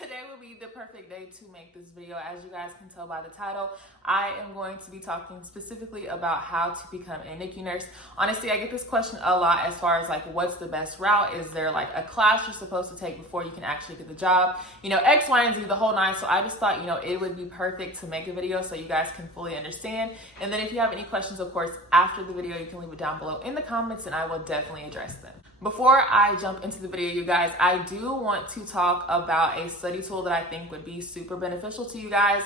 Today will be the perfect day to make this video. As you guys can tell by the title, I am going to be talking specifically about how to become a NICU nurse. Honestly, I get this question a lot as far as like, what's the best route? Is there like a class you're supposed to take before you can actually get the job? You know, X, Y, and Z, the whole nine. So I just thought, you know, it would be perfect to make a video so you guys can fully understand. And then if you have any questions, of course, after the video, you can leave it down below in the comments and I will definitely address them. Before I jump into the video, you guys, I do want to talk about a study tool that I think would be super beneficial to you guys.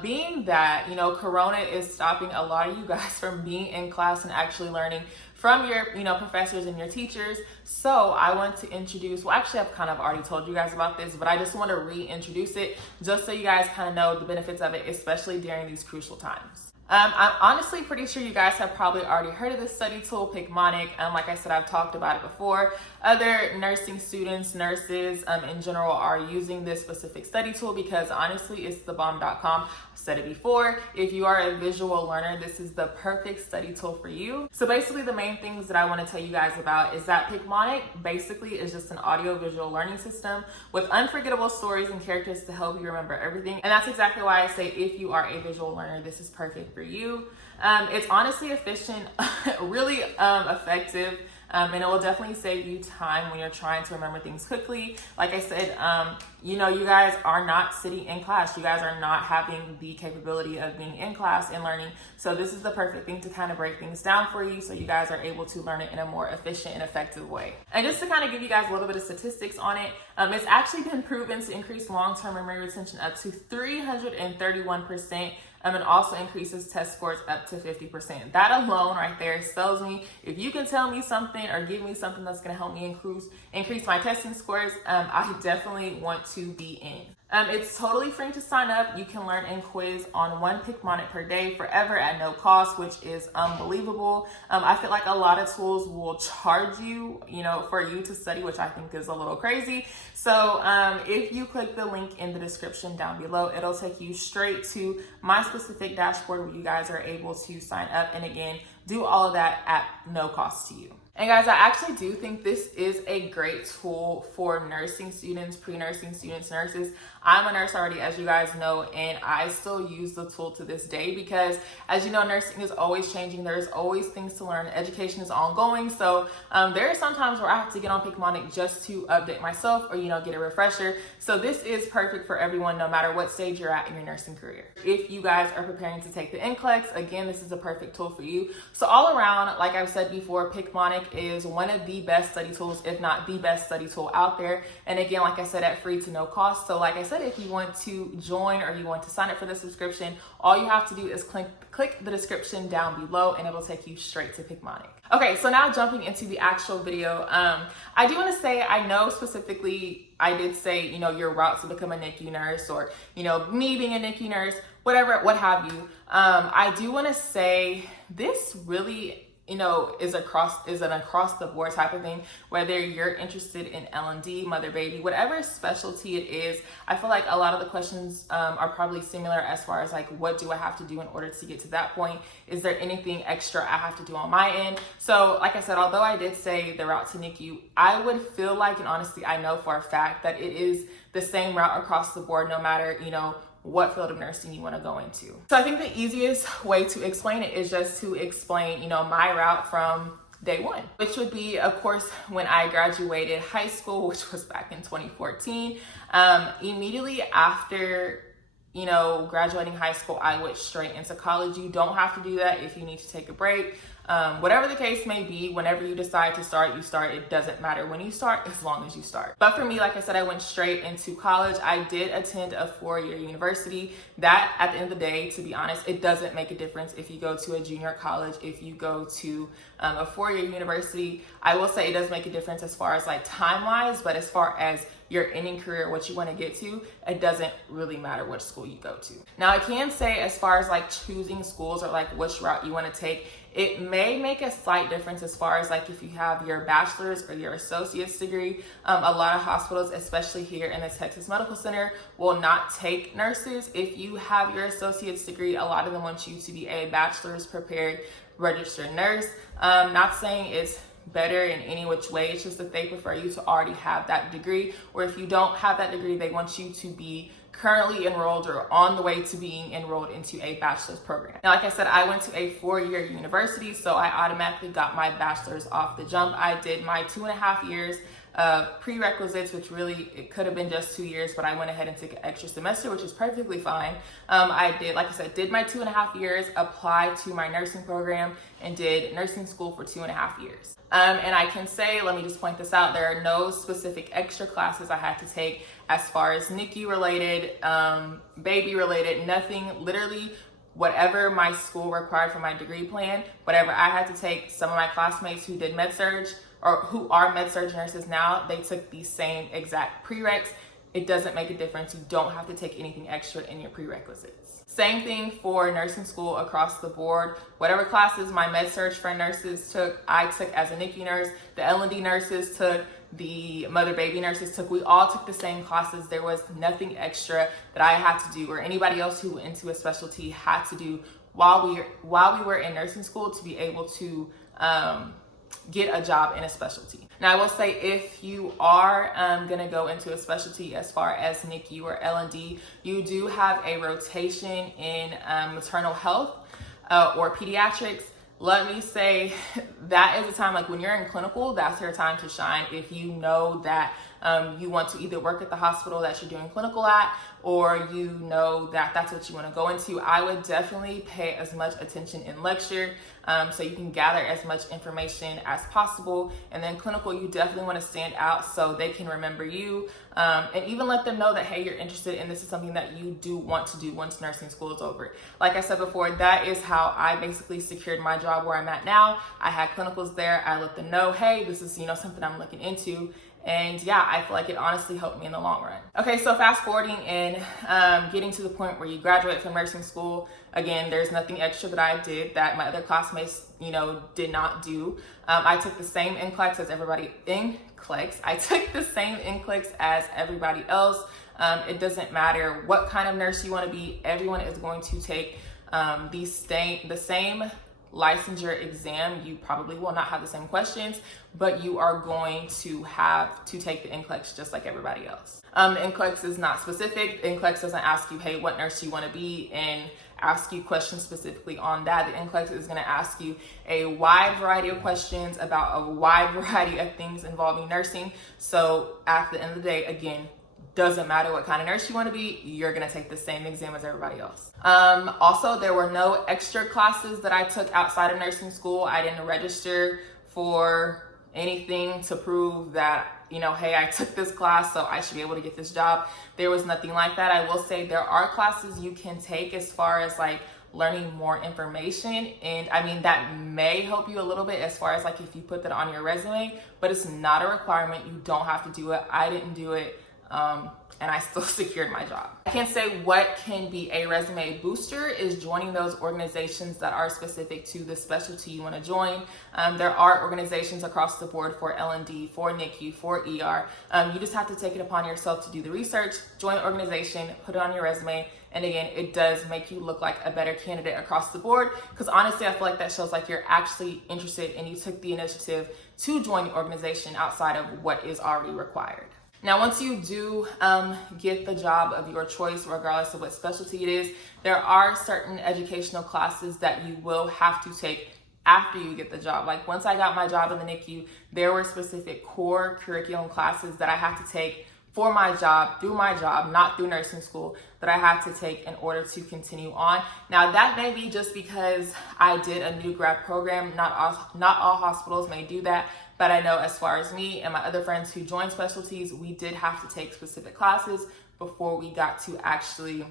Being that, you know, Corona is stopping a lot of you guys from being in class and actually learning from your, you know, professors and your teachers. So I want to introduce, well, actually I've kind of already told you guys about this, but I just want to reintroduce it just so you guys kind of know the benefits of it, especially during these crucial times. I'm honestly pretty sure you guys have probably already heard of this study tool, Picmonic. Like I said, I've talked about it before. Other nursing students, nurses in general are using this specific study tool because honestly, it's the bomb.com. I've said it before. If you are a visual learner, this is the perfect study tool for you. So basically the main things that I want to tell you guys about is that Picmonic basically is just an audio-visual learning system with unforgettable stories and characters to help you remember everything. And that's exactly why I say if you are a visual learner, this is perfect for you. It's honestly efficient, really effective, and it will definitely save you time when you're trying to remember things quickly. Like I said, you know, you guys are not sitting in class. You guys are not having the capability of being in class and learning. So this is the perfect thing to kind of break things down for you so you guys are able to learn it in a more efficient and effective way. And just to kind of give you guys a little bit of statistics on it, it's actually been proven to increase long-term memory retention up to 331%. And also increases test scores up to 50%. That alone right there tells me if you can tell me something or give me something that's going to help me increase my testing scores, I definitely want to be in. It's totally free to sign up. You can learn and quiz on one Picmonic per day forever at no cost, which is unbelievable. I feel like a lot of tools will charge you, you know, for you to study, which I think is a little crazy. So if you click the link in the description down below, it'll take you straight to my specific dashboard where you guys are able to sign up and again, do all of that at no cost to you. And guys, I actually do think this is a great tool for nursing students, pre-nursing students, nurses. I'm a nurse already, as you guys know, and I still use the tool to this day because, as you know, nursing is always changing. There's always things to learn. Education is ongoing. So there are some times where I have to get on Picmonic just to update myself or, you know, get a refresher. So this is perfect for everyone, no matter what stage you're at in your nursing career. If you guys are preparing to take the NCLEX, again, this is a perfect tool for you. So all around, like I've said before, Picmonic is one of the best study tools, if not the best study tool out there. And again, like I said, at free to no cost. So like I said, if you want to join or you want to sign up for the subscription, all you have to do is click the description down below and it'll take you straight to Picmonic. Okay, so now jumping into the actual video, I do want to say, I know specifically I did say, you know, your route to become a NICU nurse or, you know, me being a NICU nurse, whatever, what have you. I do want to say this really, you know, is an across the board type of thing, whether you're interested in L&D, mother baby, whatever specialty it is. I feel like a lot of the questions are probably similar as far as like, what do I have to do in order to get to that point? Is there anything extra I have to do on my end? So like I said, although I did say the route to NICU, I would feel like, and honestly, I know for a fact that it is the same route across the board, no matter, you know, what field of nursing you want to go into. So I think the easiest way to explain it is just to explain, you know, my route from day one, which would be, of course, when I graduated high school, which was back in 2014. Immediately after, you know, graduating high school, I went straight into college. You don't have to do that if you need to take a break. Whatever the case may be, whenever you decide to start, you start. It doesn't matter when you start, as long as you start. But for me, like I said, I went straight into college. I did attend a 4-year university. That, at the end of the day, to be honest, it doesn't make a difference if you go to a junior college, if you go to a 4-year university. I will say it does make a difference as far as like time-wise, but as far as your ending career, what you want to get to, it doesn't really matter which school you go to. Now, I can say as far as like choosing schools or like which route you want to take, it may make a slight difference as far as like if you have your bachelor's or your associate's degree. A lot of hospitals, especially here in the Texas Medical Center, will not take nurses. If you have your associate's degree, a lot of them want you to be a bachelor's prepared registered nurse. Not saying it's better in any which way. It's just that they prefer you to already have that degree, or if you don't have that degree, they want you to be currently enrolled or on the way to being enrolled into a bachelor's program. Now, like I said, I went to a 4-year university, so I automatically got my bachelor's off the jump. I did my 2.5 years of prerequisites, which really, it could have been just 2 years, but I went ahead and took an extra semester, which is perfectly fine. I did, like I said, did my 2.5 years, applied to my nursing program, and did nursing school for 2.5 years. And I can say, let me just point this out, there are no specific extra classes I had to take as far as NICU related, baby related, nothing. Literally whatever my school required for my degree plan, whatever I had to take. Some of my classmates who did med-surg or who are med-surg nurses now, they took the same exact prereqs. It doesn't make a difference. You don't have to take anything extra in your prerequisites. Same thing for nursing school across the board. Whatever classes my med-surg friend nurses took, I took as a NICU nurse. The L&D nurses took, the mother-baby nurses took. We all took the same classes. There was nothing extra that I had to do or anybody else who went into a specialty had to do while we were in nursing school to be able to get a job in a specialty. Now, I will say, if you are going to go into a specialty as far as NICU or L&D, you do have a rotation in maternal health or pediatrics. Let me say that is a time, like when you're in clinical, that's your time to shine. If you know that you want to either work at the hospital that you're doing clinical at, or you know that that's what you want to go into, I would definitely pay as much attention in lecture so you can gather as much information as possible. And then clinical, you definitely want to stand out so they can remember you, and even let them know that, hey, you're interested and this is something that you do want to do once nursing school is over. Like I said before, that is how I basically secured my job where I'm at now. I had clinicals there. I let them know, hey, this is, something I'm looking into. And yeah, I feel like it honestly helped me in the long run. Okay, so fast forwarding and getting to the point where you graduate from nursing school. Again, there's nothing extra that I did that my other classmates, did not do. I took the same NCLEX as everybody. I took the same NCLEX as everybody else. It doesn't matter what kind of nurse you want to be. Everyone is going to take the same licensure exam. You probably will not have the same questions, but you are going to have to take the NCLEX just like everybody else. The NCLEX is not specific. The NCLEX doesn't ask you, hey, what nurse do you want to be, and ask you questions specifically on that. The NCLEX is going to ask you a wide variety of questions about a wide variety of things involving nursing. So at the end of the day, again, doesn't matter what kind of nurse you want to be, you're going to take the same exam as everybody else. Also, there were no extra classes that I took outside of nursing school. I didn't register for anything to prove that, hey, I took this class, so I should be able to get this job. There was nothing like that. I will say there are classes you can take as far as like learning more information. And I mean, that may help you a little bit as far as like if you put that on your resume, but it's not a requirement. You don't have to do it. I didn't do it. And I still secured my job. I can say what can be a resume booster is joining those organizations that are specific to the specialty you want to join. There are organizations across the board for L&D, for NICU, for ER. You just have to take it upon yourself to do the research, join an organization, put it on your resume. And again, it does make you look like a better candidate across the board, because honestly, I feel like that shows like you're actually interested and you took the initiative to join the organization outside of what is already required. Now, once you do get the job of your choice, regardless of what specialty it is, there are certain educational classes that you will have to take after you get the job. Like once I got my job in the NICU, there were specific core curriculum classes that I had to take for my job, through my job, not through nursing school, that I had to take in order to continue on. Now, that may be just because I did a new grad program. Not all hospitals may do that. But I know as far as me and my other friends who joined specialties, we did have to take specific classes before we got to actually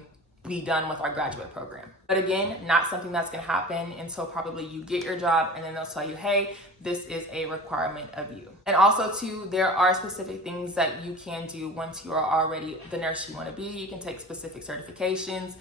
be done with our graduate program. But again, not something that's going to happen until probably you get your job, and then they'll tell you, hey, this is a requirement of you. And also too, there are specific things that you can do once you are already the nurse you want to be. You can take specific certifications.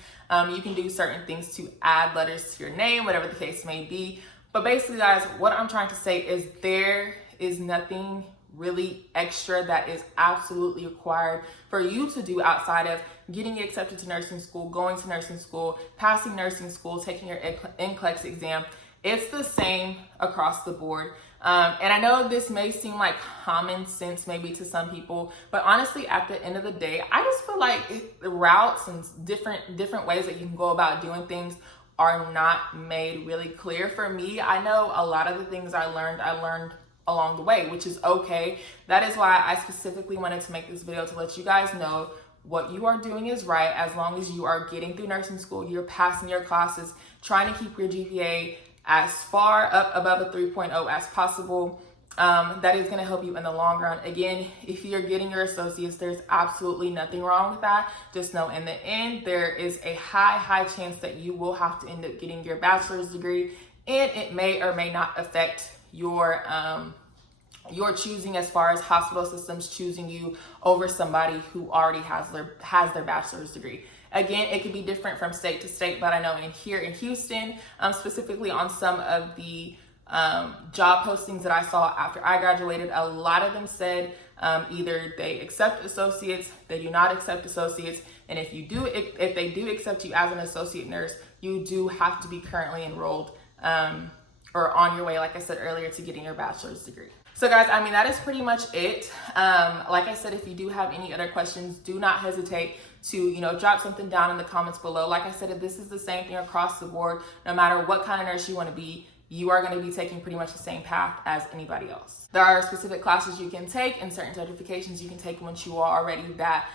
You can do certain things to add letters to your name, whatever the case may be. But basically, guys, what I'm trying to say is there is nothing really extra that is absolutely required for you to do outside of getting accepted to nursing school, going to nursing school, passing nursing school, taking your NCLEX exam. It's the same across the board. And I know this may seem like common sense maybe to some people, but honestly, at the end of the day, I just feel like the routes and different ways that you can go about doing things are not made really clear. For me, I know a lot of the things I learned along the way, which is okay. That is why I specifically wanted to make this video, to let you guys know what you are doing is right. As long as you are getting through nursing school, you're passing your classes, trying to keep your GPA as far up above a 3.0 as possible. That is going to help you in the long run. Again, if you're getting your associates, there's absolutely nothing wrong with that. Just know in the end, there is a high chance that you will have to end up getting your bachelor's degree, and it may or may not affect your choosing, as far as hospital systems choosing you over somebody who already has their bachelor's degree. Again, it could be different from state to state, but I know here in Houston, specifically on some of the job postings that I saw after I graduated, a lot of them said either they accept associates, they do not accept associates, and if they do accept you as an associate nurse, you do have to be currently enrolled or on your way, like I said earlier, to getting your bachelor's degree. So guys, I mean, that is pretty much it. Like I said, if you do have any other questions, do not hesitate to, drop something down in the comments below. Like I said, this is the same thing across the board. No matter what kind of nurse you want to be, you are going to be taking pretty much the same path as anybody else. There are specific classes you can take and certain certifications you can take once you are already that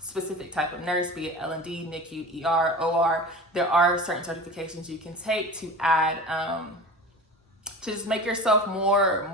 specific type of nurse, be it L&D, NICU, ER, OR. There are certain certifications you can take to add, to just make yourself more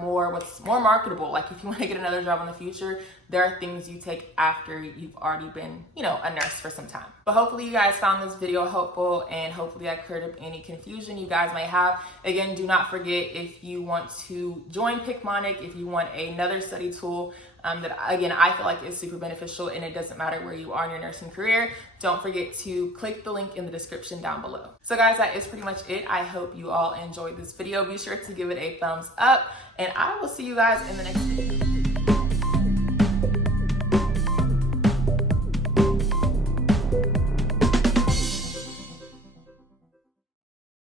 marketable. Like if you want to get another job in the future, there are things you take after you've already been, a nurse for some time. But hopefully you guys found this video helpful, and hopefully I cleared up any confusion you guys may have. Again, do not forget, if you want to join Picmonic, if you want another study tool that, again, I feel like is super beneficial, and it doesn't matter where you are in your nursing career, don't forget to click the link in the description down below. So guys, that is pretty much it. I hope you all enjoyed this video. Be sure to give it a thumbs up, and I will see you guys in the next video.